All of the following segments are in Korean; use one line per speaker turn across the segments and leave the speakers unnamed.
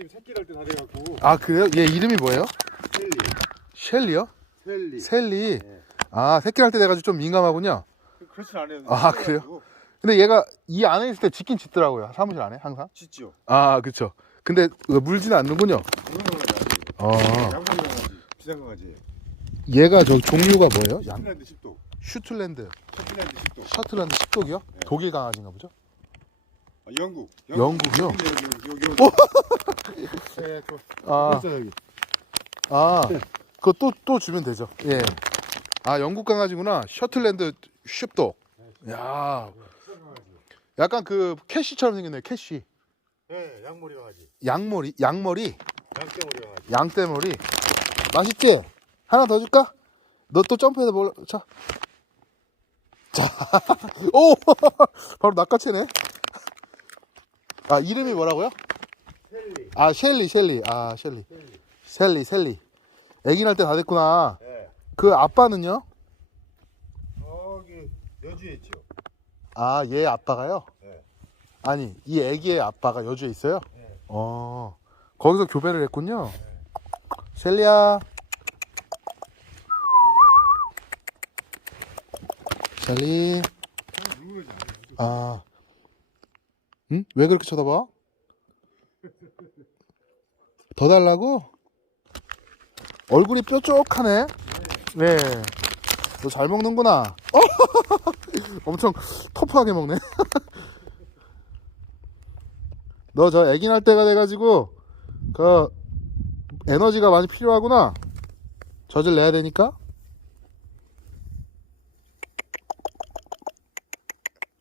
지금 새끼를 할때 다 돼갖고
아 그래요? 얘 이름이 뭐예요? 셀리 셸리요? 셀리 셀리. 네. 아 새끼 할때 돼가지고 좀 민감하군요. 그렇진 않아요 아, 그래요? 근데 얘가 이 안에 있을 때 짖긴 짖더라고요. 사무실 안에 항상. 짖죠 아 그쵸. 근데 물지는 않는군요. 어. 비싼 강아지 얘가 저 종류가 뭐예요?
양 셔틀랜드 10도
슈틀랜드,
셔틀랜드 10도
셔틀랜드 10독이요? 네. 독일 강아지인가 보죠? 아, 영국 영국이요? 여기
여기 여기 여기 네, 또 아, 있어 여기
아, 그거 또, 또 주면 되죠. 예. 아, 영국 강아지구나. 셔틀랜드 슈독. 야, 약간 그 캐시처럼 생겼네, 캐시.
네 양머리 강아지
양머리, 양머리,
양떼머리 강아지
양떼머리. 맛있지? 하나 더 줄까? 너 또 점프해서 뭘, 자. 자. 오! 바로 낚아채네. 아, 이름이 뭐라고요? 셀리 아, 셸리, 셸리. 아, 셸리. 셀리 셀리, 셀리. 애기 날 때 다 됐구나.
네그
아빠는요?
저기 여주에 있죠
아, 얘 아빠가요? 네. 아니, 이 애기의 아빠가 여주에 있어요? 네. 어, 거기서 교배를 했군요. 셀리야. 셀리. 누구지 아. 응? 왜 그렇게 쳐다봐? 더 달라고? 얼굴이 뾰족하네. 네. 너 잘 먹는구나. 엄청 터프하게 먹네. 너 저 애기 날 때가 돼가지고 그 에너지가 많이 필요하구나. 젖을 내야 되니까.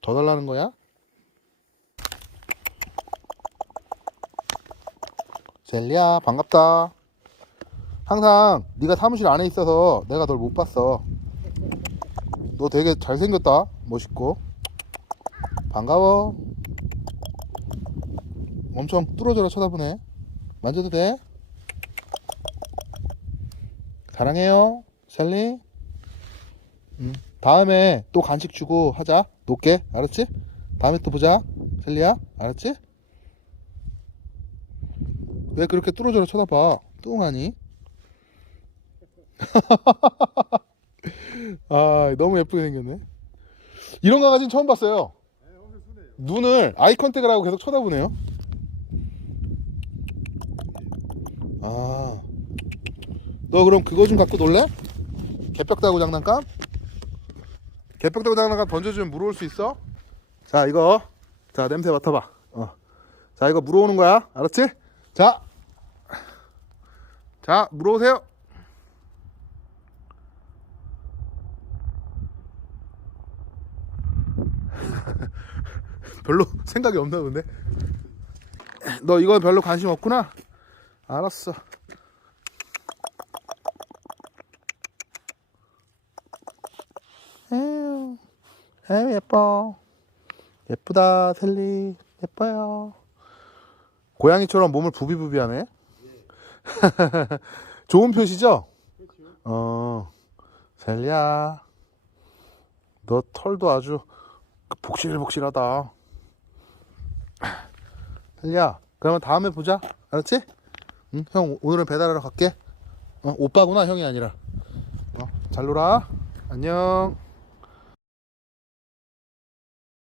더 달라는 거야? 젤리야 반갑다. 항상 네가 사무실 안에 있어서 내가 널 못 봤어. 너 되게 잘생겼다. 멋있고. 반가워. 엄청 뚫어져라 쳐다보네. 만져도 돼? 사랑해요. 셀리. 응. 다음에 또 간식 주고 하자. 놓게. 알았지? 다음에 또 보자. 셀리야. 알았지? 왜 그렇게 뚫어져라 쳐다봐? 뚱하니? 아, 너무 예쁘게 생겼네. 이런 강아지는 처음 봤어요. 눈을 아이 컨택을 하고 계속 쳐다보네요. 아, 너 그럼 그거 좀 갖고 놀래? 개벽다구 장난감? 개벽다구 장난감 던져주면 물어올 수 있어? 자, 이거. 자, 냄새 맡아봐. 어. 자, 이거 물어오는 거야. 알았지? 자. 자, 물어오세요. 별로 생각이 없나 본데? 너 이거 별로 관심 없구나? 알았어. 에휴, 에휴 예뻐. 예쁘다, 셀리. 예뻐요. 고양이처럼 몸을 부비부비하네. 좋은 표시죠? 어, 셀리야. 너 털도 아주 복실복실하다. 셀리야, 그러면 다음에 보자. 알았지? 응, 형 오늘은 배달하러 갈게. 어, 오빠구나 형이 아니라. 어, 잘 놀아. 안녕.